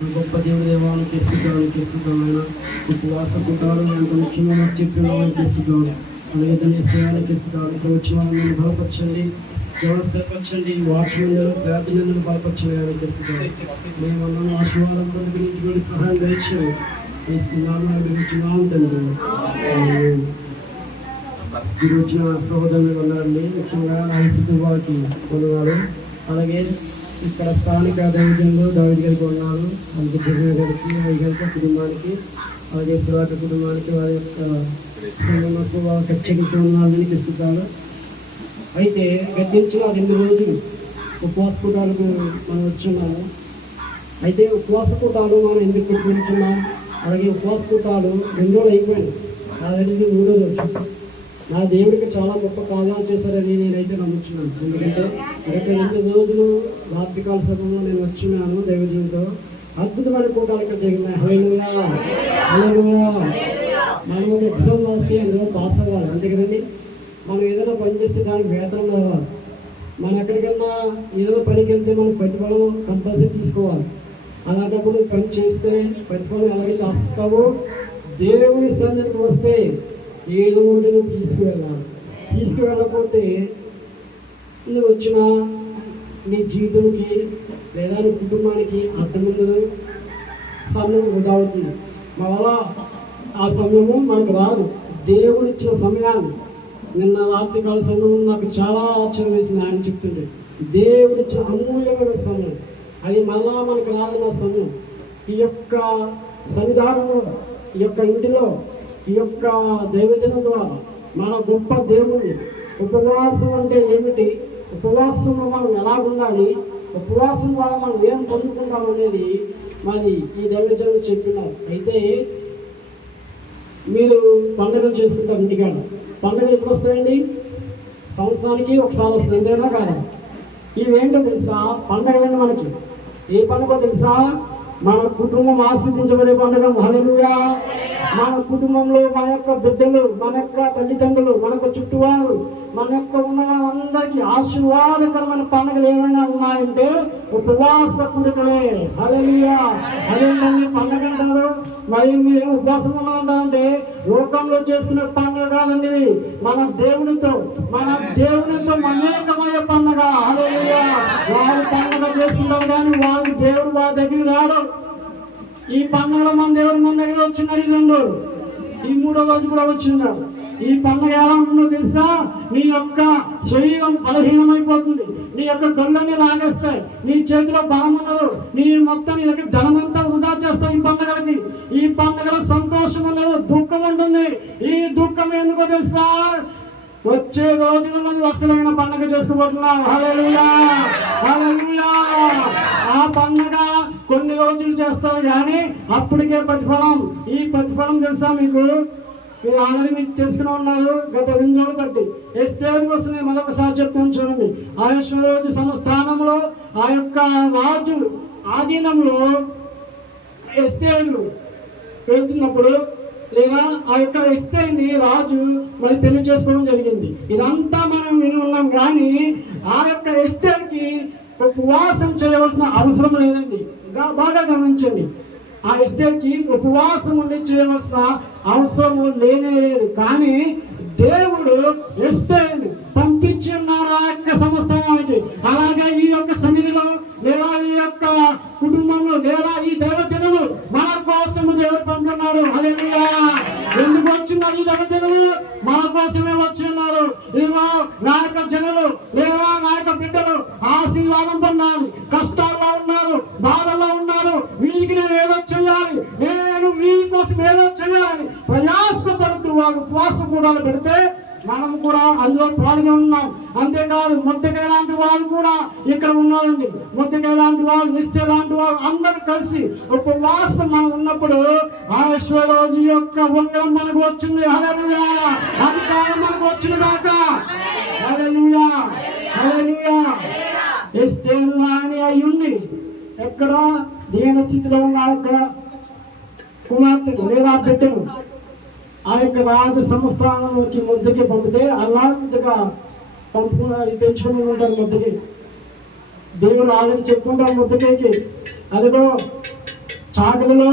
గొప్ప దేవుడి దేవానికి ఇస్తున్నాను ఉపవాస పుట్టాలు ఎంత ముఖ్యంగా చెప్పినానికి ఇస్తున్నాను అలాగే దాన్ని సేవలకు ఇస్తున్నాను ఇక్కడ వచ్చిన వాళ్ళని బలపరచండి వ్యవస్థపరచండి వాక్యంలో ప్రార్థనలను బలపరచడానికి ఇస్తున్నాను మేమన్నా ఆశీర్వాదం గురించి సహాయం తెచ్చాము ఇస్తున్నాను గురించినాం తండ్రి ఇది వచ్చిన సహోదరులు ఉన్నారండి ముఖ్యంగా ఐసిపి వారికి కొన్నవాడు అలాగే ఇక్కడ స్థానిక దైవజనులు దావిద్ గారికి ఉన్నారు అలాగే దివ్య గారికి వైగారిక కుటుంబానికి అలాగే పురాట కుటుంబానికి వారి యొక్క సంబంధకు వారు ఖచ్చితంగా ఉన్నారని తీసుకుంటారు. అయితే గతించిన 2 రోజులు ఉపవాస కూటాలకు మనం వచ్చున్నాము. అయితే ఉపవాస కూటాలు మనం ఎందుకు పెట్టుకుంటున్నాం? అలాగే ఉపవాస కూటాలు 2 రోజులు అయిపోయాయి, అలాగే 3వ రోజు నా దేవుడికి చాలా గొప్ప కార్యాలు చేశారని నేనైతే నమ్ముతున్నాను. ఎందుకంటే 2 రోజులు రాత్రికాల సమయంలో నేను వచ్చినాను దైవజనులతో అద్భుతమైన కూటాలు ఇక్కడ జరిగినాయి. హల్లెలూయా హల్లెలూయా. మనం ఎగ్జామ్ రాస్తే అందులో పాస్ అవ్వాలి, అంతే కదండి. మనం ఏదైనా పని చేస్తే దానికి వేతనం రావాలి. మనం ఎక్కడికన్నా ఏదైనా పనికి వెళ్తే మనం ప్రతిఫలం కంపల్సరీ తీసుకోవాలి. అలాంటప్పుడు పని చేస్తే ప్రతిఫలం ఎలాగైతే ఆశిస్తావో దేవుని సన్నిధికి వస్తే ఏదో నువ్వు తీసుకువెళ్ళాలి. తీసుకువెళ్ళకపోతే నువ్వు వచ్చిన నీ జీవితానికి లేదా నీ కుటుంబానికి అర్థముండదు, సమయం వృధా అవుతుంది. మళ్ళా ఆ సమయము మనకు రాదు. దేవుడు ఇచ్చిన సమయాన్ని నిన్న రాత్రికాల సమయం నాకు చాలా ఆశ్చర్యం వేసింది. ఆయన చెప్తుండే దేవుడు ఇచ్చిన అమూల్యమైన సమయం అది మళ్ళా మనకు రాదన్న సమయం. ఈ యొక్క సన్నిధానంలో ఈ యొక్క ఇంటిలో ఈ యొక్క దైవజనం ద్వారా మన గొప్ప దేవుని ఉపవాసం అంటే ఏమిటి, ఉపవాసంలో మనం ఎలా ఉండాలి, ఉపవాసం ద్వారా మనం ఏం పొందుకుంటాం అనేది మరి ఈ దైవజనులు చెప్పినారు. అయితే మీరు పండుగలు చేసుకుంటారు ఇంటికాడ. పండుగలు ఎప్పుడు వస్తాయండి? సంవత్సరానికి ఒకసారి వస్తుంది, ఎంతైనా కాదా? ఇవేంటో తెలుసా? పండుగలండి మనకి ఏ పండుగ తెలుసా? మన కుటుంబం ఆస్వాదించబడే పండుగ. హల్లెలూయా. మన కుటుంబంలో మన యొక్క బిడ్డలు, మన యొక్క తల్లిదండ్రులు, మన యొక్క చుట్టువారు, మన యొక్క ఉన్న వాళ్ళందరికీ ఆశీర్వాదకరమైన పండుగలు ఏమైనా ఉన్నాయంటే ఉపవాస కూడికలే. హల్లెలూయా. అదేంటండి పండుగ అంటారు? మరి మీరు ఉపవాసం ఉన్నారంటే లోకంలో చేసుకునే పండుగ కాదండి, మన దేవునితో మమేకమయ్యే పండుగ. హల్లెలూయా. వారు పండుగ చేసుకుంటారు కానీ వారి దేవుడు వారి దగ్గరికి రాడు. ఈ పండుగలో మన దేవుడు మన దగ్గర వచ్చినాడు. ఇదండు ఈ 3వ రోజు కూడా వచ్చినాడు. ఈ పండుగ ఎలా ఉంటుందో తెలుసా? నీ యొక్క శరీరం బలహీనమైపోతుంది, నీ యొక్క కళ్ళని లాగేస్తాయి, నీ చేతిలో బలం ఉండదు, నీ మొత్తం నీ దగ్గర ధనమంతా వృధా చేస్తాయి. ఈ పండుగలకి ఈ పండుగలో సంతోషం ఉండదు, దుఃఖం ఉంటుంది. ఈ దుఃఖం ఎందుకో తెలుసా? వచ్చే రోజున మనం అసలైన పండుగ చేసుకోబోతున్నాం. హల్లెలూయా హల్లెలూయా. ఆ పండుగ కొన్ని రోజులు చేస్తారు కానీ అప్పటికే ప్రతిఫలం. ఈ ప్రతిఫలం తెలుసా మీకు? మీరు ఆల్రెడీ మీకు తెలుసుకుని ఉన్నారు. గత 2 రోజులు బట్టి ఎస్తేరు కోసం నేను మరొకసారి చెప్తాను చూడండి. ఆ రోజు సంస్థానంలో ఆ యొక్క రాజు ఆధీనంలో ఎస్తేరు వెళ్తున్నప్పుడు లేదా ఆ యొక్క ఎస్తేరుని రాజు మరి పెళ్లి చేసుకోవడం జరిగింది. ఇదంతా మనం విని ఉన్నాం కానీ ఆ యొక్క ఎస్తేరుకి ఉపవాసం చేయవలసిన అవసరం లేదండి. బాగా గమనించండి. ఆ ఎస్తేరుకి ఉపవాసం ఉండి చేయవలసిన అవసరం లేనే లేదు. కానీ దేవుడు ఎస్తేరుని పంపించి ఉన్నారు ఆ యొక్క సంస్థానానికి. అలాగే ఈ యొక్క సన్నిధిలో లేదా ఈ యొక్క కుటుంబంలో లేదా ఈ దైవజనులు మన కోసము దేవుడు పంపుతున్నారు. హల్లెలూయా. ఎందుకు వచ్చిన్నారు ఈ దైవజనులు? మన కోసమే వచ్చి ఉన్నారు. ఇదిగో నా యొక్క జనులు లేదా నా యొక్క బిడ్డలు ఆశీర్వాదం పొందాలి, కష్టాల్లో ఉన్నారు, బాధల్లో ఉన్నారు, వీరికి నేను ఏదో చేయాలి, నేను వీరి కోసం ఏదో చేయాలని ప్రయాసపడుతూ వారు ఉపవాస కూడాలు పెడితే మనం కూడా అందులో పాల్గొని ఉన్నాం. అంతేకాదు మొద్దకాయ లాంటి వాళ్ళు కూడా ఇక్కడ ఉన్నారండి. మొద్దకాయ లాంటి వాళ్ళు, నిష్ఠ లాంటి వాళ్ళు అందరూ కలిసి ఉపవాసం మనం ఉన్నప్పుడు ఆ రోజు యొక్క వంగం మనకు వచ్చింది. హల్లెలూయా. అధికారం మనకు వచ్చిన దాకా. హల్లెలూయా హల్లెలూయా. ఎస్తేరు రాణి అయ్యుండి ఎక్కడ దీన స్థితిలో ఉన్న యొక్క కుమార్తెను లేదా బిడ్డను ఆ యొక్క రాజ సంస్థానంలోకి ముద్దకి పంపితే అలాంటిగా పంపుకుని పెంచుకుని ఉంటారు. ముద్దకి దేవుడు ఆల్రెడీ చెప్పుకుంటారు ముద్దకి అదిగో చాకలిలో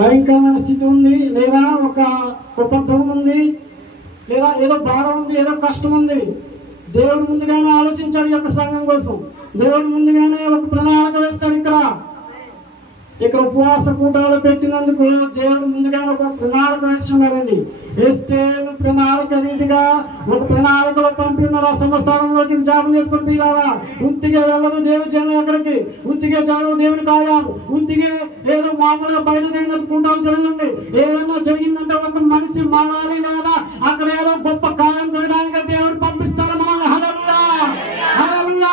భయంకరమైన స్థితి ఉంది, లేదా ఒక ఉపద్రవం ఉంది, లేదా ఏదో భారం ఉంది, ఏదో కష్టం ఉంది. దేవుడు ముందుగానే ఆలోచించాడు ఈ యొక్క సంఘం కోసం. దేవుడు ముందుగానే ఒక ప్రణాళిక వేస్తాడు. ఇక్కడ ఉపవాస కూటాలు పెట్టినందుకు దేవుడు ముందుగానే ఒక ప్రణాళిక వేస్తున్నాడండి. వేస్తే ప్రణాళిక రీతిగా ఒక ప్రణాళికలో పంపిన్నారు. ఆ సంస్థానంలోకి జాబం చేసుకొని తీరాలా. ఉత్తిగా వెళ్ళదు దేవుడి జనం ఎక్కడికి, ఉత్తిగా జాబు దేవుడి కాయాలు, ఉత్తిగా ఏదో మామూలుగా బయట జరిగిన కూటాలు జరగండి. ఏదైనా జరిగిందంటే ఒక మనిషి మారాలి, లేదా అక్కడ ఏదో గొప్ప కార్యం చేయడానికి దేవుడు పంపిస్తారు మనల్ని. హల్లెలూయా, హల్లెలూయా.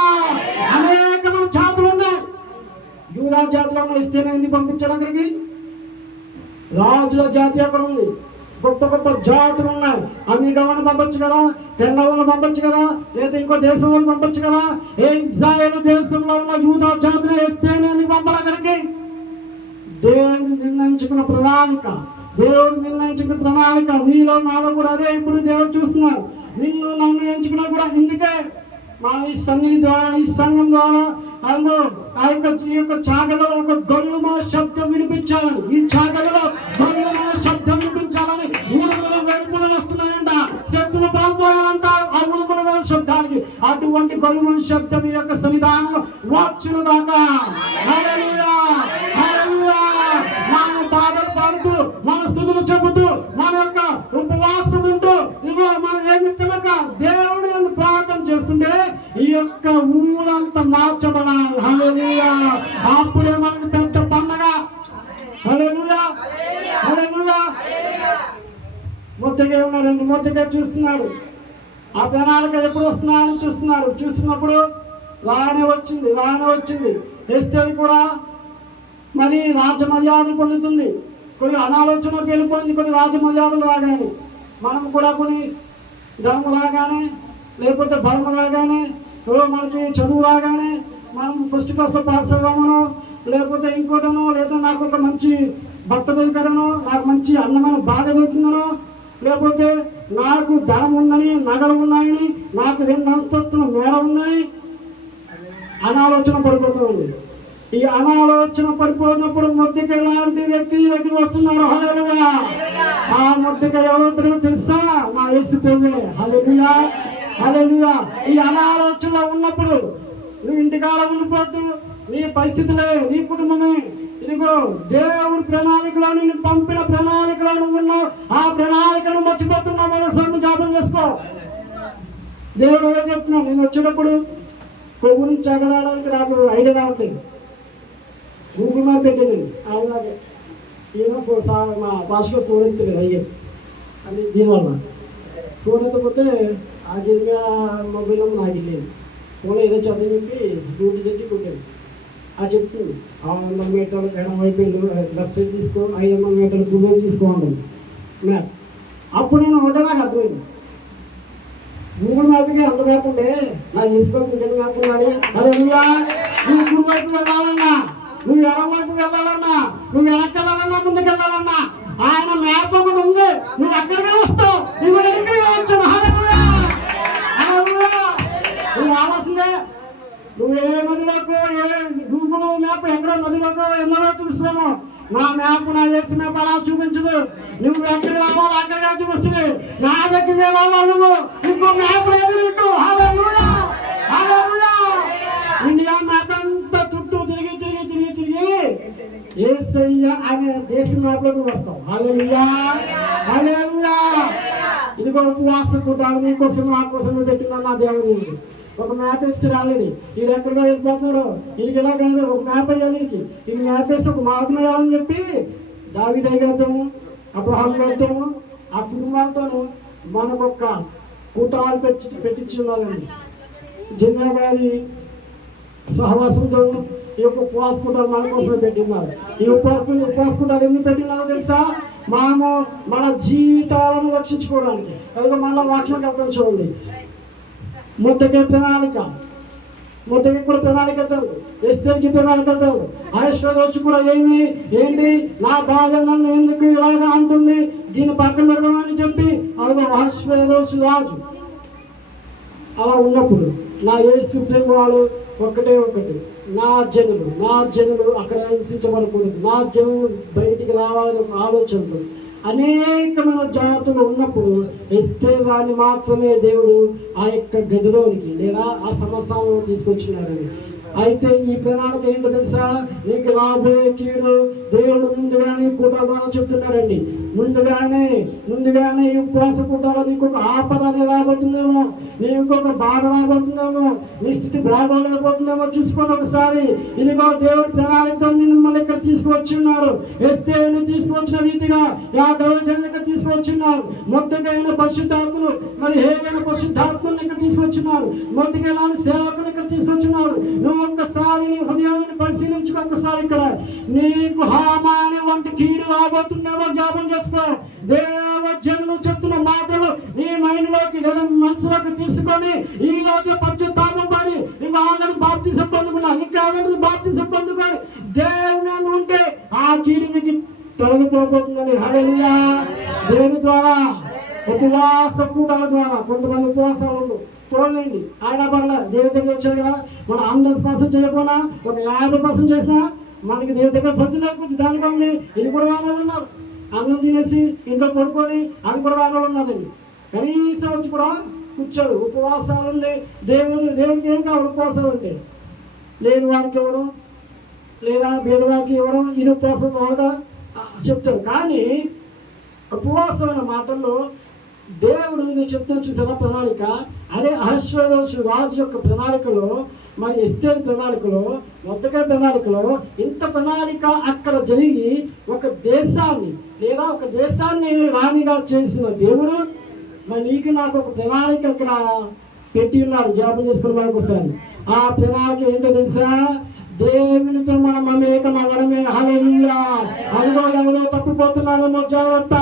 అనేకమైన జాతులు ఉన్నాయి. యూదా జాతిలో ఇస్తేనే ఎందుకు పంపించాడు అక్కడికి? రాజుల జాతి అక్కడ ఉంది, గొప్ప గొప్ప జాతులు ఉన్నాయి. అమెరికాను పంపొచ్చు కదా, కెనడాను పంపొచ్చు కదా, లేదా ఇంకో దేశం వాళ్ళు పంపొచ్చు కదా. ఇజ్రాయేలు దేశంలో ఉన్న యూదా జాతిని ఇస్తేనే ఎందుకు పంపాలి అక్కడికి? దేవుడు నిర్ణయించుకున్న ప్రణాళిక, దేవుడు నిర్ణయించుకున్న ప్రణాళిక నీలో నాలో కూడా అదే ఇప్పుడు దేవుడు చూస్తున్నారు. నిన్ను నన్ను ఎంచుకున్నా కూడా ఇందుకే మా ఈ సన్నిధి ద్వారా, ఈ సంఘం ద్వారా ఈ యొక్క చాకలలో ఒక గొల్లుమ శబ్దం వినిపించాలని, ఈ చాకలలో గొల్లుమ శబ్దం వినిపించాలని ఊరుములు వెలుపులు వస్తున్నాయంట. శబ్దులు పాల్పోయాలంట ఆ ఊరుముల శబ్దానికి. అటువంటి గొల్లుమ శబ్దం ఈ యొక్క సన్నిధానంలో వచ్చును దాకా. హల్లెలూయా, హల్లెలూయా. మనం పాటలు పాడుతూ, మన స్తుతులు చెబుతూ, మన యొక్క ఉపవాసం ఉంటూ, ఇగో మనం ఏమి తినక దేవుడు ప్రార్థన చేస్తుంటే ఈ యొక్క ఊరంతా మార్చబడాలి. హల్లెలూయా. అప్పుడే మనకు పెద్ద పండగ. హల్లెలూయా, హల్లెలూయా. మొత్తగా ఉన్నారండి, మొత్తగా చూస్తున్నారు. ఆ ప్రణాళిక ఎప్పుడు వస్తున్నారని చూస్తున్నారు. చూస్తున్నప్పుడు రానే వచ్చింది. ఎస్తేరు కూడా మరి రాజ మర్యాదలు పొందుతుంది. కొన్ని అనాలోచనకు వెళ్ళిపోయింది, కొన్ని రాజ మర్యాదలు రాగానే. మనం కూడా కొన్ని ధర్మం రాగానే, లేకపోతే బలం రాగానే, మనకి చదువు రాగానే మనం ఫస్ట్ క్లాస్లో పాస్ అవ్వమనో, లేకపోతే ఇంకోటనో, లేదా నాకు ఒక మంచి భర్త దొరికాడనో, నాకు మంచి అందమైన బాధ దొరికిందనో, లేకపోతే నాకు ధనం ఉందని, నగలు ఉన్నాయని, నాకు 2 అంతస్తుల మేడ ఉందని అనాలోచన పడిపోతుంది. ఈ అనాలోచన పడిపోయినప్పుడు మొద్దికై లాంటి వ్యక్తి దగ్గర వస్తున్నారు. హల్లెలూయా. ఆ మొద్దికై ఎవరో తెలుసా? నా యేసు ప్రభువే. హల్లెలూయా, హల్లెలూయా. ఈ అనాలోచనలో ఉన్నప్పుడు నువ్వు ఇంటికాడ ఉండిపోద్దు. నీ పరిస్థితులే, నీ కుటుంబమే. ఇదిగో దేవుడి ప్రణాళికలో, నేను పంపిన ప్రణాళికలో నువ్వు ఉన్నావు. ఆ ప్రణాళికను మర్చిపోతున్నావు. మరోసారి జ్ఞాపకం చేసుకో. దేవుడు ఏదో చెప్తున్నావు. నేను వచ్చేటప్పుడు కొవ్వు నుంచి ఎగరడానికి నాకు ఐడియా రావట్లేదు. గూగుల్ మ్యాప్ పెట్టింది. అలాగే ఏమో మా భాషలో పూరెత్తలేదు అయ్యేది అని. దీనివల్ల పూరెత్తకపోతే ఆ జరిగా మొబైల్ నాకు లేదు. ఫోన్ ఏదో చదివి చెప్పి డ్యూటీ తెచ్చి కొట్టాను. అది చెప్తుంది 600 మీటర్లు ఎడం అయిపోయింది, లెఫ్ట్ సైడ్ తీసుకో, 500 మీటర్లు కుడి వైపు తీసుకోండి మ్యాప్. అప్పుడు నేను ఒకటే నాకు అర్థమైంది. గూగుల్ మ్యాప్కి అంత మ్యాప్ ఉండే నాకు తెలుసుకోవాలి. ఇంకెంత మ్యాప్ ఉండాలి? అరే నువ్వు కుడి వైపు వెళ్ళాలన్నా, నువ్వు ఎడం వైపు వెళ్ళాలన్నా, నువ్వు వెనక్కి వెళ్ళాలన్నా, ముందుకు వెళ్ళాలన్నా ఆయన మ్యాప్ ఒకటి ఉంది. నువ్వు అక్కడికే వస్తావు, నువ్వు ఎక్కడికే వచ్చాను. హల్లెలూయా, హల్లెలూయా. నువ్వు రావాల్సిందే. నువ్వు ఏ నదిలోకో, గూగుల్ మ్యాప్ ఎక్కడో నదిలోకో ఎన్నో చూస్తామో, నా మ్యాప్, నా యేసు మ్యాప్ అలా చూపించదు. నువ్వు ఎక్కడికి రావాలో అక్కడిగా చూపిస్తుంది. నా దగ్గరికి రావాలి నువ్వు, ఇంకో మ్యాప్ లేదు నీకు. హల్లెలూయా, హల్లెలూయా. ఇండియా మ్యాప్ అంతా చుట్టూ తిరిగి యేసయ్య అనే దేశ మ్యాప్లో నువ్వు వస్తావు. హల్లెలూయా, హల్లెలూయా. ఇదిగో ఉపవాస కూటాలు నీకోసం, నా కోసం పెట్టినా నా దేవుడు. ఒక మ్యాప్ ఇస్తారు ఆల్రెడీ. వీడు ఎక్కడికో వెళ్ళిపోతున్నాడు. వీడికి ఇలా కాదు, ఒక మ్యాప్ వేయాలి వీడికి. ఈ మ్యాప్ వేసి ఒక మార్గం వేయాలని చెప్పి దావీదు గారితోను, అబ్రహాం గారితోను, ఆ కుటుంబాలతోనూ మనకొక కూటాలు పెట్టించి ఉండాలండి. జిన్నా గారి సహవాసంతో ఈ యొక్క ఉపవాస కూటాలు మన కోసమే పెట్టిన్నారు. ఈ ఉపవాస కూటాలు ఎందుకు పెట్టినారో తెలుసా? మనము మన జీవితాలను రక్షించుకోవడానికి. కనుక మళ్ళీ వాక్యం అర్థం చూడండి. మొత్తకి ప్రణాళిక, మొత్తకి కూడా ప్రణాళిక అవుతాడు, ఎస్తేకి ప్రణాళిక అవుతాడు. ఐశ్వర్యోషి కూడా ఏంటి నా బాధ నన్ను ఎందుకు ఇలాగా అంటుంది, దీన్ని పక్కన పెడదామని చెప్పి అది ఐశ్వర్యోషి రాజు. అలా ఉన్నప్పుడు నా యేసు వాడు ఒకటి నా జనులు అక్కడ హింసించబడకూడదు, నా జనులు బయటికి రావాలని ఒక ఆలోచనతో అనేకమైన జాతులు ఉన్నప్పుడు ఎస్తేరాని మాత్రమే దేవుడు ఆ యొక్క గదిలోనికి లేదా ఆ సంస్థానంలో తీసుకొచ్చినారని. అయితే ఈ ప్రణాళిక ఏంటో తెలుసా? నీకు రాబోయే కీడు దేవుడు ముందుగానే కూటల ద్వారా చెప్తున్నాడండి. ముందుగానే ఈ ఉపవాస కూటాలో నీకు ఒక ఆపద అనేది రాబోతుందేమో, నీకు ఒక బాధ రాబోతుందేమో, నీ స్థితి బాగోలేకపోతుందేమో చూసుకొని ఒకసారి. ఇదిగో దేవుడు ప్రణాళికతో మిమ్మల్ని ఇక్కడ తీసుకువచ్చున్నారు. ఎస్తేరుని తీసుకువచ్చిన రీతిగా యాదవజనులకు తీసుకువచ్చున్నారు. మొత్తకైన పరిశుద్ధాత్మలు మరి హేగైన పరిశుద్ధాత్మలను ఇక్కడ తీసుకొచ్చున్నారు. మొత్తకైన సేవకులు ఇక్కడ తీసుకొచ్చున్నారు. నువ్వు ఒక్కసారి నీ హృదయాన్ని పరిశీలించుకో. ఒక్కసారి ఇక్కడ నీకు హామాని వంటి కీడు రాబోతుందేమో జ్ఞాపం చేసుకో. దేవజనులు చెప్తున్న మాటలు నీ మైండ్ లోకి లేదా మనసులోకి తీసుకొని ఈ రోజు పశ్చాత్తాపం పడి నువ్వు ఆల్రెడీ బాప్తిజం పొందుకున్నావు, ఇంకా ఆల్రెడీ బాప్తిజం పొందుకొని దేవుని ఉంటే ఆ కీడు నీకు తొలగిపోతుందని. హల్లెలూయా. దేవుని ద్వారా ఉపవాస కూటాల ద్వారా కొంతమంది ఉపవాసాలు చూడండి. ఆయన పట్ల దేవుడి దగ్గర వచ్చారు కదా, మనం 100% చేయకపోయినా ఒక 50% చేసినా మనకి దేవుడి దగ్గర ప్రతి లేకపోతే దానికండి. ఇది కూడా వాళ్ళు ఉన్నారు, అన్నం తినేసి ఇంట్లో పడుకొని అది కూడా వాళ్ళు ఉన్నారండి. కనీసం వచ్చి కూడా కూర్చోడు. ఉపవాసాలు దేవుడికి ఏం కావాలి? ఉపవాసాలు అంటే లేని వారికి ఇవ్వడం లేదా పేదవారికి ఇవ్వడం, ఇది ఉపవాసం బాగా చెప్తాడు. కానీ ఉపవాసమైన మాటల్లో దేవుడు నేను చెప్తాను చూసిన ప్రణాళిక అదే అహశ్వేరోషు రాజు యొక్క ప్రణాళికలో మరి ఎస్తేరు ప్రణాళికలో మొత్తగా ప్రణాళికలో ఇంత ప్రణాళిక అక్కడ జరిగి ఒక దేశాన్ని లేదా ఒక దేశాన్ని రాణిగా చేసిన దేవుడు మరి నీకు నాకు ఒక ప్రణాళిక ఇక్కడ పెట్టి ఉన్నాడు. జ్ఞాపం చేసుకుని మనకు వస్తాను. ఆ ప్రణాళిక ఏంటో తెలుసా? దేవునితో మనం మమేకం అవ్వడమే. హల్లెలూయా. అదిగో ఎవరో తప్పిపోతున్నాడేమో జాగ్రత్త.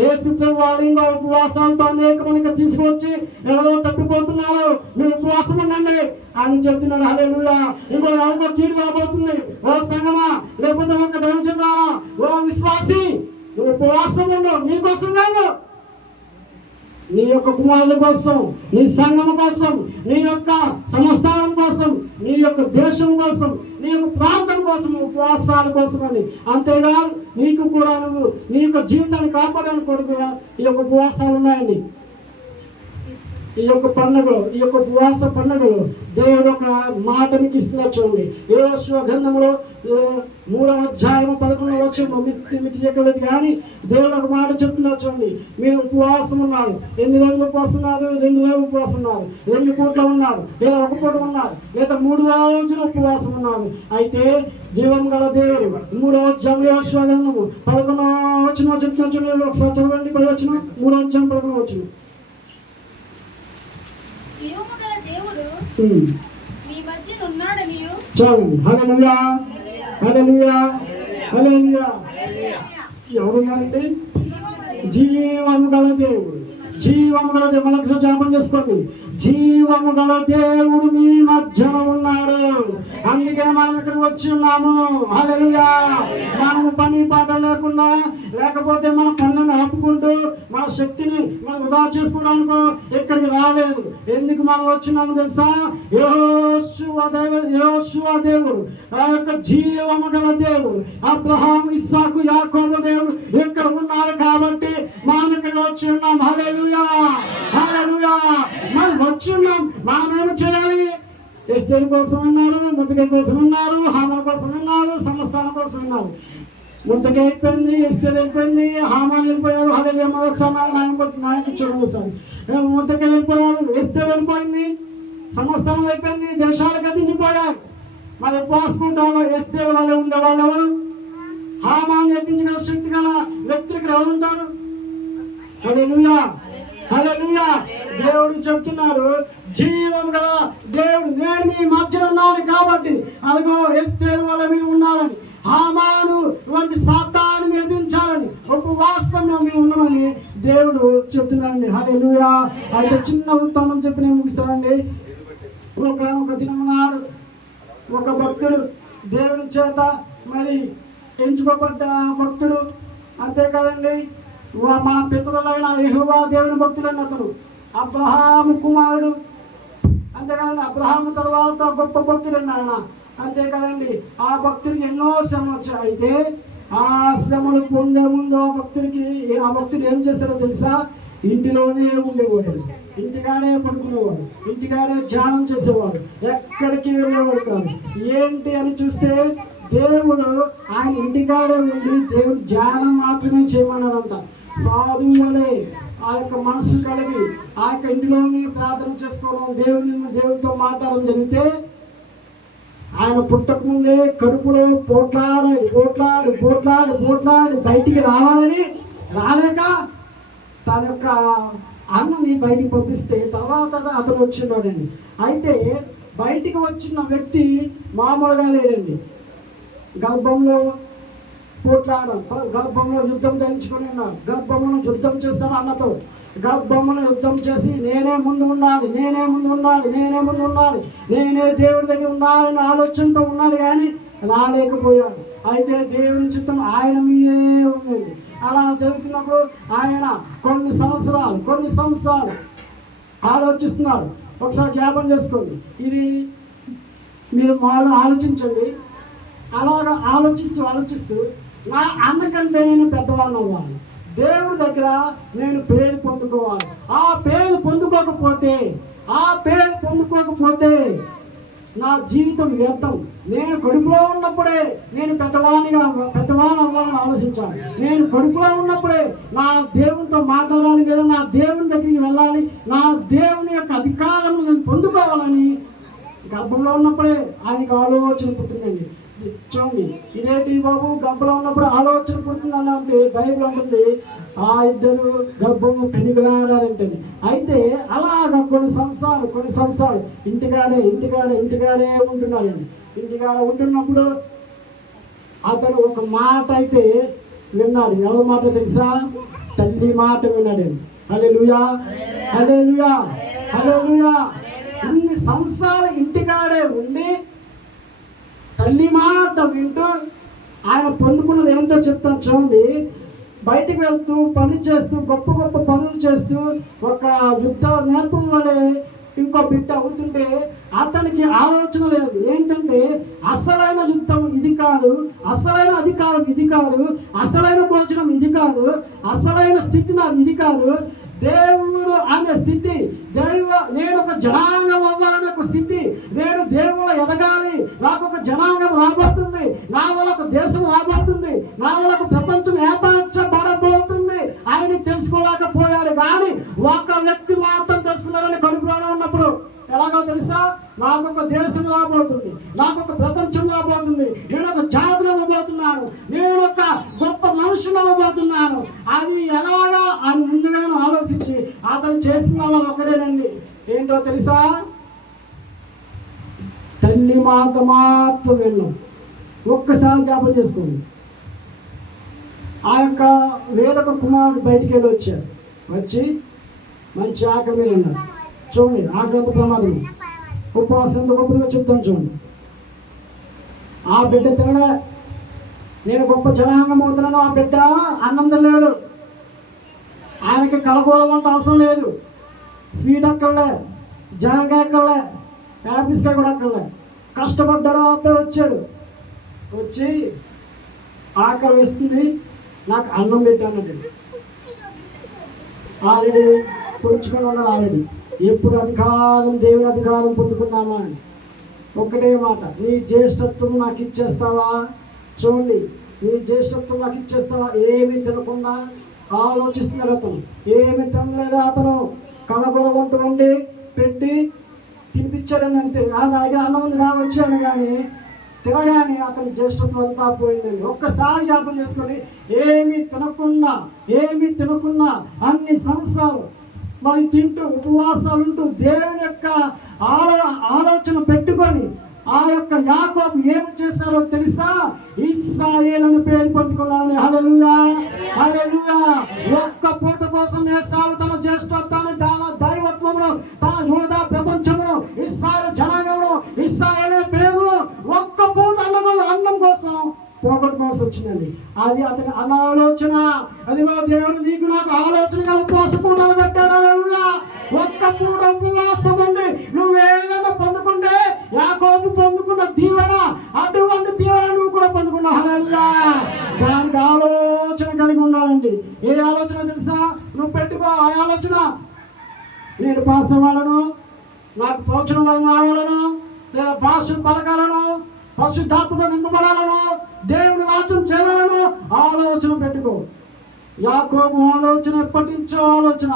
యేసు ప్రభువు ఇంకా ఉపవాసాలతో అనేకమందికి తీసుకొచ్చి ఎవరో తప్పిపోతున్నారు, మీరు ఉపవాసం ఉండండి అని చెప్తున్నాడు. హల్లెలూయా. ఇంకో ఎవరికో కీడు రాబోతుంది. ఓ సంగమా లేకపోతే ఒక దైవజనుడా, ఓ విశ్వాసి, నువ్వు ఉపవాసం ఉండు. నీకోసం కాదు, నీ యొక్క కుమారుల కోసం, నీ సంఘం కోసం, నీ యొక్క సంస్థానం కోసం, నీ యొక్క దేశం కోసం, నీ యొక్క ప్రాంతం కోసం, ఉపవాసాల కోసం అని. అంతేకాదు నీకు కూడా నువ్వు నీ యొక్క జీవితాన్ని కాపాడడానికి కొరకు ఈ యొక్క ఉపవాసాలు ఉన్నాయండి. ఈ యొక్క పండుగలో ఈ యొక్క ఉపవాస పండుగలో దేవుడు ఒక మాట మీకు ఇస్తున్నారు. చూడండి, యోషువ గ్రంథంలో 3వ అధ్యాయం 11వ వచనం మితి చేయలేదు కానీ దేవుడు ఒక మాట చెప్తున్నారు. చూడండి, మీరు ఉపవాసం ఉన్నారు. ఎన్ని రోజులు ఉపవాసం ఉన్నారు? 2 రోజులు ఉపవాసం ఉన్నారు. 2 పూట్ల ఉన్నారు, లేదా 1 పూట ఉన్నారు, లేదా 3 రోజులు ఉపవాసం ఉన్నారు. అయితే జీవం గల దేవుడు 3వ అధ్యాయం యోషువ గ్రంథము 11వ వచనం చెప్తున్నారు. చూడండి, ఒకసారి చదవండి. 10వ వచనం, 3వ అధ్యాయం 11వ వచనం. చాలండి. హల్లెలూయా, హల్లెలూయా, హల్లెలూయా. ఎవరున్నారండి? జీవము గల దేవుడు, జీవము గల దేవుడు. మనకు జ్ఞాపకం చేసుకోండి, జీవము గల దేవుడు మీ మధ్యన ఉన్నాడు. అందుకే మనం ఇక్కడ వచ్చి ఉన్నాము. హల్లెలూయా. మనము పని పాట లేకుండా లేకపోతే మన పనులను ఆపుకుంటూ మన శక్తిని మనం వృధా చేసుకోవడానికి ఇక్కడికి రాలేదు. ఎందుకు మనం వచ్చినాము తెలుసా? యెహోషువ దేవుడు, ఆ యొక్క జీవము గల దేవుడు, అబ్రహాము, ఇస్సాకు, యాకోబు దేవుడు ఇక్కడ ఉన్నాడు కాబట్టి మనం ఇక్కడ వచ్చి ఉన్నాం. హల్లెలూయా, హల్లెలూయా. మనం వచ్చి ఉన్నాం. మనం ఏమి చేయాలి? ఎస్తేరు కోసం ఉన్నారు, ముద్దకాయ కోసం ఉన్నారు, హామాన్ కోసం ఉన్నారు, సంస్థానం కోసం ఉన్నారు. ముద్దకాయ అయిపోయింది, ఎస్తేరు వెళ్ళిపోయింది, హామాన్ వెళ్ళిపోయారు. హల్లెలూయా. మరొకసారి నాయకు చూడండి సార్. ముద్దకాయ వెళ్ళిపోయారు, ఎస్తేరు వెళ్ళిపోయింది, సంస్థానం అయిపోయింది, దేశాలు గతించిపోయాయి. మరి ఉపవాసకుంటాలో ఎస్తేరు వాళ్ళు ఉండేవాళ్ళు ఎవరు? హామాన్ ఎత్తించిన శక్తి గల వ్యక్తులు ఇక్కడ ఎవరు ఉంటారు? హల్లెలూయా, హల్లెలూయా. దేవుడు చెప్తున్నారు, జీవం గల దేవుడు నేను మీ మధ్యలో ఉన్నాను కాబట్టి అదిగో ఎస్తేరు వాళ్ళ మీద ఉన్నారని, హామాను వంటి సాతాను ఎదిరించాలని, ఉపవాసంలో మేము ఉన్నామని దేవుడు చెప్తున్నాడండి. హల్లెలూయా. అయితే చిన్న వృత్తాంతం చెప్పి నేను ముగిస్తానండి. ఒక దినం నాడు ఒక భక్తుడు దేవుని చేత మరి ఎంచుకోబడ్డ భక్తుడు. అంతేకాదండి, మన పితరులైన యెహోవా దేవుని భక్తులైన అతను అబ్రహాము కుమారుడు. అంతేకాదండి, అబ్రహాము తర్వాత గొప్ప భక్తుడైన ఆయన అంతే కదండి. ఆ భక్తుడికి ఎన్నో శ్రమలు వచ్చాయి. అయితే ఆ శ్రమలు పొందే ముందు ఆ భక్తుడు ఏం చేశాడో తెలుసా? ఇంటిలోనే ఉండేవాడు, ఇంటికాడే పడుకునేవాడు, ఇంటికాడే ధ్యానం చేసేవాడు, ఎక్కడికి వెళ్ళేవాడు కాదు. ఏంటి అని చూస్తే దేవుడు ఆయన ఇంటికాడే ఉండి దేవుడు ధ్యానం మాత్రమే చేయమన్నాడంట. సాధువు వలె ఆ యొక్క మనసు కలిగి ఆ యొక్క ఇంటిలోని ప్రార్థన చేసుకోవడం, దేవుడితో మాట్లాడడం జరిగితే ఆయన పుట్టక ముందే కడుపులో పోట్లాడి బయటికి రావాలని రాలేక తన యొక్క అన్నని బయటికి పంపిస్తే తర్వాత అతను వచ్చినాడండి. అయితే బయటికి వచ్చిన వ్యక్తి మామూలుగా లేడండి. గర్భంలో గర్భంలో యుద్ధం ధరించుకొని ఉన్నాడు. గర్భంలో యుద్ధం చేస్తాను అన్నతో గర్భంలో యుద్ధం చేసి నేనే ముందు ఉండాలి, నేనే దేవుడి దగ్గర ఉండాలని ఆలోచనతో ఉన్నాడు, కానీ రాలేకపోయాడు. అయితే దేవుని చిత్తం ఆయన మీదే ఉంది. అలా జరుగుతున్నప్పుడు ఆయన కొన్ని సంవత్సరాలు ఆలోచిస్తున్నాడు. ఒకసారి జ్ఞాపం చేసుకోండి, ఇది మీరు వాళ్ళు ఆలోచించండి. అలాగా ఆలోచిస్తూ నా అన్నకంటే నేను పెద్దవాడిని అవ్వాలి, దేవుడి దగ్గర నేను పేరు పొందుకోవాలి. ఆ పేరు పొందుకోకపోతే నా జీవితం వ్యర్థం. నేను కడుపులో ఉన్నప్పుడే నేను పెద్దవాణి అవ్వాలని ఆలోచించాను. నేను కడుపులో ఉన్నప్పుడే నా దేవునితో మాట్లాడాలి, లేదా నా దేవుని దగ్గరికి వెళ్ళాలి, నా దేవుని యొక్క అధికారం నేను పొందుకోవాలని గర్భంలో ఉన్నప్పుడే ఆయనకు ఆలోచన పుట్టిందండి. చూడండి, ఇదేంటి బాబు గర్భంలో ఉన్నప్పుడు ఆలోచన పుడుతుందని అంటే బైబిల్ అంటుంది ఆ ఇద్దరు గర్భంలో పెనుగులాడారంటండి. అయితే అలాగా కొన్ని సంవత్సరాలు ఇంటికాడే ఉంటున్నారండి. ఇంటికాడ ఉంటున్నప్పుడు అతను ఒక మాట అయితే విన్నాడు. ఎవరి మాట తెలుసా? తల్లి మాట విన్నాడండి. హల్లెలూయా. ఇన్ని సంవత్సరాలు ఇంటికాడే ఉండి తల్లి మాట వింటూ ఆయన పొందుకున్నది ఏంటో చెప్తాను చూడండి. బయటికి వెళ్తూ పని చేస్తూ గొప్ప పనులు చేస్తూ ఒక యుద్ధ నేర్పం వలె ఇంకో బిడ్డ అవుతుంటే అతనికి ఆలోచన లేదు. ఏంటంటే అసలైన యుద్ధం ఇది కాదు, అసలైన అధికారం ఇది కాదు, అసలైన భోజనం ఇది కాదు, అసలైన స్థితి నాకు ఇది కాదు. దేవుడు అనే స్థితి, నేను ఒక జనాంగం అవ్వాలనే ఒక స్థితి, నేను దేవుడు ఎదగాలి, నాకు ఒక జనాంగం రాబోతుంది, నా వల్ల ఒక దేశం రాబోతుంది, నా వల్ల ఒక ప్రపంచం ఏర్పరచబడబోతుంది ఆయన తెలుసుకోలేకపోయాడు. కానీ ఒక వ్యక్తి మాత్రం తెలుసుకున్నాడని కడుపులోనే ఉన్నప్పుడు. ఎలాగో తెలుసా? నాకు ఒక దేశం రాబోతుంది, నాకు ఒక ప్రపంచం రాబోతుంది, నేను ఒక జాతిని అవ్వబోతున్నాను, నేను ఒక గొప్ప మనుషులు అవ్వబోతున్నాను. అది ఎలాగా అని ముందుగానే ఆలోచించి అతను చేసిన ఒకటేనండి. ఏంటో తెలుసా? తల్లి మాట మాత్రం వెళ్ళాం. ఒక్కసారి జ్ఞాపకం చేసుకోండి. ఆ యొక్క వేదక కుమారుడు బయటికి వచ్చి మంచి ఆకలి మీద ఉన్నాడు. చూడండి, ఆకలి ప్రమాదం. ఉపవాసం గొప్పగా చెప్తాను చూడండి. ఆ బిడ్డ తినలే, నేను గొప్ప జనాంగం అవుతున్నాను. ఆ బిడ్డ అన్నం తినలేదు, ఆయనకి కలగూల వంట అవసరం లేదు, స్వీట్ అక్కర్లే, జాంకాయ అక్కర్లే, యాపిల్స్కాయ కూడా అక్కర్లే. కష్టపడ్డాడు, అబ్బాయి వచ్చి ఆకలి వేస్తుంది, నాకు అన్నం పెట్టానండి. ఆల్రెడీ పొడుచుకొని ఉన్నాడు. ఆల్రెడీ ఎప్పుడు అధికారం, దేవుని అధికారం పొందుకున్నామా అని ఒక్కటే మాట, నీ జ్యేష్ఠత్వం నాకు ఇచ్చేస్తావా? చూడండి, నీ జ్యేష్ఠత్వం నాకు ఇచ్చేస్తావా? ఏమీ తినకుండా ఆలోచిస్తున్నారు. అతను ఏమి తినలేదా? అతను కలగొల వంట వండి పెట్టి తినిపించాడని అంతే. నాకే అన్నం ఉంది వచ్చాను, కానీ తినగానే అతని జ్యేష్ఠత్వం అంతా పోయిందండి. ఒక్కసారి జ్ఞాపకం చేసుకొని ఏమీ తినకున్నా అన్ని సంవత్సరాలు మరి తింటూ ఉపవాసాలు ఉంటూ దేవుని యొక్క ఆలోచన పెట్టుకొని ఆ యొక్క యాకోబు ఏమి చేశారో తెలుసా? ఇశ్రాయేలు అని పేరు పొందుకున్నాడని. హల్లెలూయా. ఒక్క పూట కోసం ఏసావు తన జ్యేష్ఠత్వాన్ని, తన దైవత్వమును, తన యూదా ప్రపంచమును, ఇశ్రాయేలు జనాంగమును, ఇశ్రాయేలు పేరు ఒక్క పూట అన్నం కోసం పోగొట్టుకోవాల్సి వచ్చిందండి. అది అతని అనాలోచన. అదిగో దేవుడు నీకు నాకు ఆలోచన ఉపవాస పూటలు పెట్టాడు. ఒక్క పూట ఉపవాసం ఉండి నువ్వేదైనా పొందుకుంటే యాకోబు పొందుకున్న దీవెన అటువంటి దీవెన నువ్వు కూడా పొందుకున్నావు. హల్లెలూయా. దానికి ఆలోచన కలిగి ఉండాలండి. ఏ ఆలోచన తెలుసా? నువ్వు పెట్టుకో ఆ ఆలోచన. నేను పాస్ అవ్వాలను, నాకు ప్రవచనం కావాలను, లేదా భాషలు పలకాలను, పరిశుద్ధాత్మతో నింపబడాలను, దేవుని వాక్యం చేయాలను ఆలోచన పెట్టుకో. యాకోబు ఆలోచన ఎప్పటి నుంచో ఆలోచన.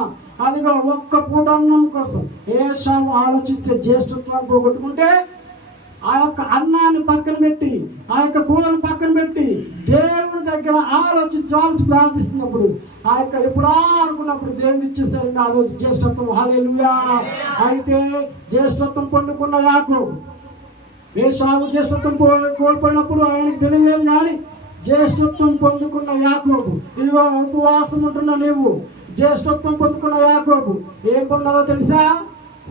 అదిగో ఒక్క పూట అన్నం కోసం ఏశావు ఆలోచిస్తే జ్యేష్ఠత్వాన్ని పోగొట్టుకుంటే ఆ యొక్క అన్నాన్ని పక్కన పెట్టి, ఆ యొక్క కూరను పక్కన పెట్టి దేవుని దగ్గర ఆలోచించి ప్రార్థిస్తున్నప్పుడు ఆ యొక్క ఎప్పుడా అనుకున్నప్పుడు దేవుని ఇచ్చేసరికి ఆలోచించి జ్యేష్ఠత్వం. హల్లెలూయా. అయితే జ్యేష్ఠత్వం పొందుకున్న యాకోబు, ఏశావు జ్యేష్ఠత్వం కోల్పోయినప్పుడు ఆయనకు తెలియలేదు, కానీ జ్యేష్ఠత్వం పొందుకున్న యాకోబు, ఇదిగో ఉపవాసం ఉంటున్న నీవు జ్యేష్ఠత్వం పొందుకున్న యాకోబు ఏం పొందాలో తెలుసా?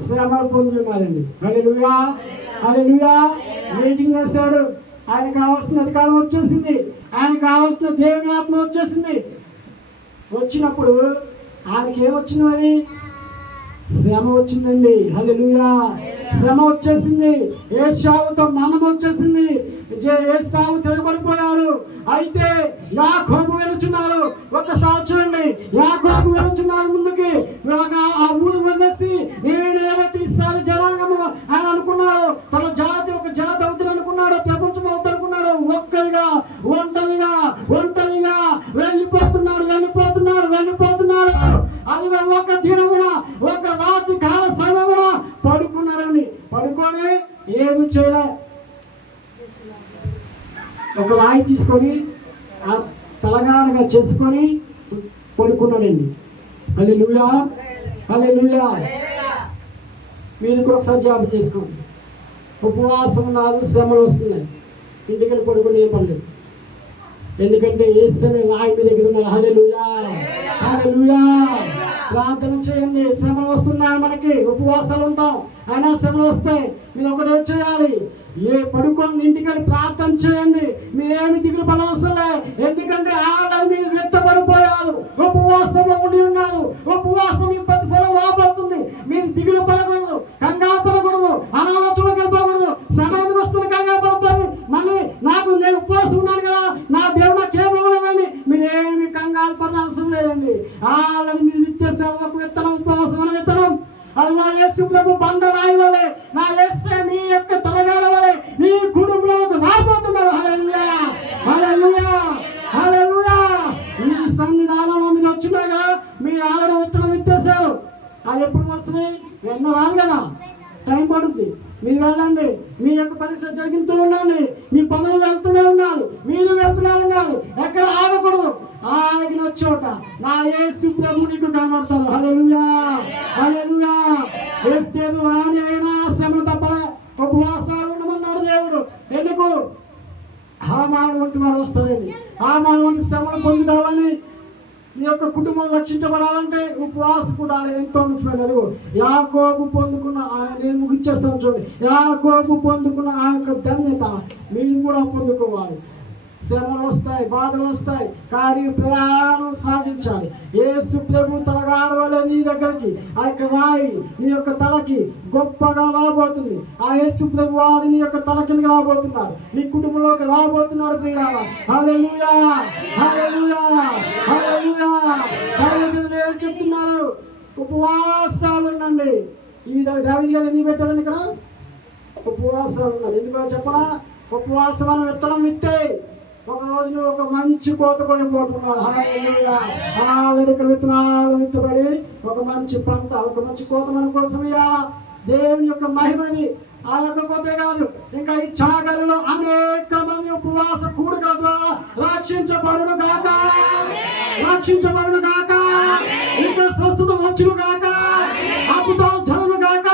శ్రమలు పొంది ఉన్నారండి. హల్లెలూయా. హల్లెలూయా. మీటింగ్ చేశాడు, ఆయన కావాల్సిన అధికారం వచ్చేసింది, ఆయన కావాల్సిన దేవుని ఆత్మ వచ్చేసింది. వచ్చినప్పుడు ఆయనకి ఏమొచ్చింది? మరి శ్రమ వచ్చిందండి. హల్లెలూయా. శ్రమ వచ్చేసింది. ఏశావుతో మనం వచ్చేసింది. ఏశావు తిరగబడిపోయాడు. అయితే యాకోబు వెళుచున్నాడు. ఒకసారి చూడండి, యాకోబు వెళుచున్నాడు ముందుకి. ఆ ఊరు వదిలేసి నేను ఏదైతే ఈసారి జనాంగము ఆయన అనుకున్నాడు, తన జాతి ఒక జాతి అవుతుంది అనుకున్నాడు, ప్రపంచం అవుతుంది అనుకున్నాడు. ఒక్కరిగా ఒంటరిగా వెళ్ళిపోతున్నాడు. అది ఒక దినమున, ఒక రాత్రి కాల సమయమున పడుకున్నారని పడుకొని ఏమి చేయలే. ఒక రాయి తీసుకొని తలగానగా చేసుకొని పడుకున్నాడండి. హల్లెలూయా. హల్లెలూయా. మీరు కూడా ఒకసారి జాబ్ చేసుకోండి. ఉపవాసం నాదు, శ్రమలు వస్తున్నాయి, ఇంటికి వెళ్ళి పడుకుని ఏం పర్లేదు. ఎందుకంటే యేసునే రాయి మీ దగ్గర ఉన్నారు. హల్లెలూయా. హల్లెలూయా. ప్రార్థన చేయండి. శ్రమలు వస్తున్నాయి, మనకి ఉపవాసాలు ఉంటాం, అయినా శ్రమలు వస్తాయి. మీరు ఒకటే చేయాలి, పడుకొని ఇంటికి వెళ్ళి ప్రార్థన చేయండి. మీరేమి దిగులు పడవసరం లే. ఎందుకంటే ఆడది మీరు వ్యక్తపడిపోయారు, ఉపవాసంలో ఉండి ఉన్నారు. ఉపవాసం మీ ప్రతిఫలం రాబోతుంది. మీరు దిగులు పడకూడదు, కంగారు పడకూడదు, అనాలోచనకు వెళ్ళిపోకూడదు. సమయానికి వస్తుంది కంగారు పడిపోయి మళ్ళీ నేను ఉపవాసం ఉన్నాను కదా, నా దేవుడు నాకేమి ఇవ్వలేదండి. మీరేమి కంగారు పడాల్సిన లేదండి. ఆల్రెడీ మీరు విత్తేసేవకు విత్తనం, ఉపవాసం విత్తనం. అది నా యేసు ప్రభు బండ రాయి వలె, నా యేసే మీ యొక్క తలగాడ వలె నీ కుటుంబంలో రాబోతున్నాడు. హల్లెలూయా. హల్లెలూయా. హల్లెలూయా. ఈ సన్నిధానంలో మీద వచ్చినాక మీ ఆల్రెడీ విత్తనం విత్తేశారు. అది ఎప్పుడు వస్తుంది? ఎన్నో రాదు కదా, టైం పడుద్ది. మీరు వెళ్ళండి, మీ యొక్క పరిస్థితి జరిగిస్తూ ఉండండి, మీ పనులు వెళ్తూనే ఉండాలి, మీరు వెళ్తూనే ఉండాలి, ఎక్కడ ఆగకూడదు. ఆగిన చోట నా యేసు ప్రభు నీకు కనబడతారు. హల్లెలూయా. హల్లెలూయా. ఏస్తేదు అని అయినా శ్రమ తప్పలే, ఉపవాసాలు ఉండమన్నాడు దేవుడు. ఎందుకు? హామాను వంటి వాడు వస్తాడండి. హామాను వంటి శ్రమను పొందుతామని నీ యొక్క కుటుంబం రక్షించబడాలంటే ఉపవాసం కూడా ఎంతో ముఖ్యమైనది. యాకోబు పొందుకున్న నేను ముగిచ్చేస్తాను చూడండి. యాకోబు పొందుకున్న ఆ యొక్క ధన్యత మీరు కూడా పొందుకోవాలి. శ్రమలు వస్తాయి, బాధలు వస్తాయి, కానీ ప్రయాణం సాధించాలి. యేసు ప్రభు తలగాడు వల్ల నీ దగ్గరికి ఆ యొక్క రాయి నీ యొక్క తలకి గొప్పగా రాబోతుంది. ఆ యేసు ప్రభు వారు నీ యొక్క తలకి రాబోతున్నారు, నీ కుటుంబంలోకి రాబోతున్నారు. ప్రియులారా, హల్లెలూయా. హల్లెలూయా. హల్లెలూయా. దైవజనులు ఏం చెప్తున్నారు? ఉపవాసాలు ఉండండి. ఈ దావీదు గారు ఎన్ని పెట్టాలని ఇక్కడ ఉపవాసాలు ఉండాలి. ఎందుకో చెప్పరా? ఉపవాసం అని విత్తనం విత్తే ఒక రోజు ఒక మంచి కోత కొనిపోతున్నారు. ఆల్రెడీ ఇక్కడ విత్తనాలు విత్తబడి ఒక మంచి పంట, ఒక మంచి కోత మన కోసం ఇవ్వాలా. దేవుని యొక్క మహిమని ఆ యొక్క కోతే కాదు, ఇంకా ఈ చాగలిలో అనేక మంది ఉపవాస కూడుకల ద్వారా రక్షించబడును గాక, రక్షించబడును గాక, ఇంకా స్వస్థత వచ్చును గాక, అద్భుతాలు జరుగును గాక,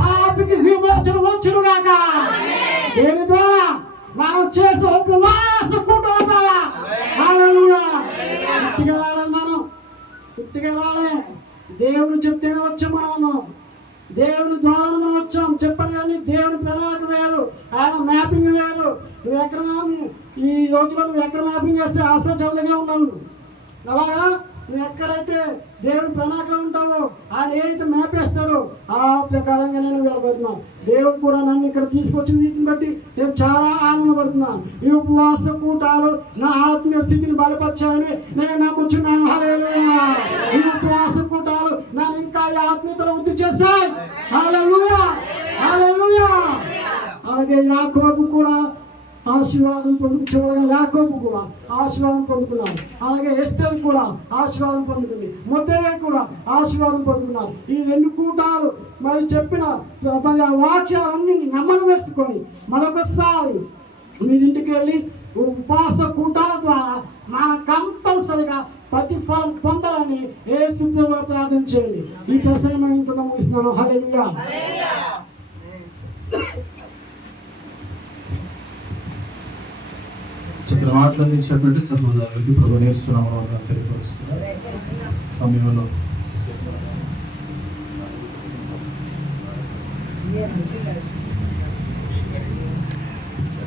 పాపికి విమోచన వచ్చును గాక. దేని ద్వారా? మనం చేసే ఉపవాస కూటల ద్వారా. హల్లెలూయా. గట్టిగా రావాలి, మనం గట్టిగా రావాలి. దేవుడు చెప్తేనే వచ్చాం మనం, దేవుని ద్వారా మనం వచ్చాం. చెప్పండి, కానీ దేవుని ప్రణాళిక వేరు, ఆయన మ్యాపింగ్ వేరు. నువ్వు ఎక్కడ ఈ రోజులో నువ్వు ఎక్కడ మ్యాపింగ్ చేస్తే ఆశ చదువుగా ఉన్నావు. అలాగా నువ్వు ఎక్కడైతే దేవుడు ప్రణాళికలో ఉంటావో ఆయన ఏదైతే మేపేస్తాడో ఆ ప్రకారంగా నేను వెళ్ళబోతున్నాను. దేవుడు కూడా నన్ను ఇక్కడ తీసుకొచ్చిన రీతిని బట్టి నేను చాలా ఆనందపడుతున్నాను. ఈ ఉపవాస కూటాలు నా ఆత్మీయ స్థితిని బలపరిచాయని నేను నమ్ముచున్నాను. హల్లెలూయా. ఈ ఉపవాస కూటాలు నన్ను ఇంకా ఈ ఆత్మీయతలో వృద్ధి చేస్తాయి. హల్లెలూయా, హల్లెలూయా. అలాగే యాకోబు కూడా ఆశీర్వాదం పొందుకుని యాకోబు కూడా ఆశీర్వాదం పొందుకున్నాడు. అలాగే ఎస్తేరు కూడా ఆశీర్వాదం పొందుకుంది. మొర్దెకై కూడా ఆశీర్వాదం పొందుకున్నారు. ఈ 2 కూటాలు మరి చెప్పిన వాక్యాలన్నీ నెమ్మది వేసుకొని మరొకసారి మీరింటికి వెళ్ళి ఉపవాస కూటాల ద్వారా మనం కంపల్సరిగా ప్రతిఫలం పొందాలని యేసు ప్రభువుని ప్రార్థన చేయండి. ఈ ప్రసంగం ఇంత ముగిస్తున్నాను. హల్లెలూయా. చక్కని మాటలు అందించినటువంటి సహోదరులకి ప్రభువుని యేసు నామములో తెలియపరుస్తున్నారు. సమయంలో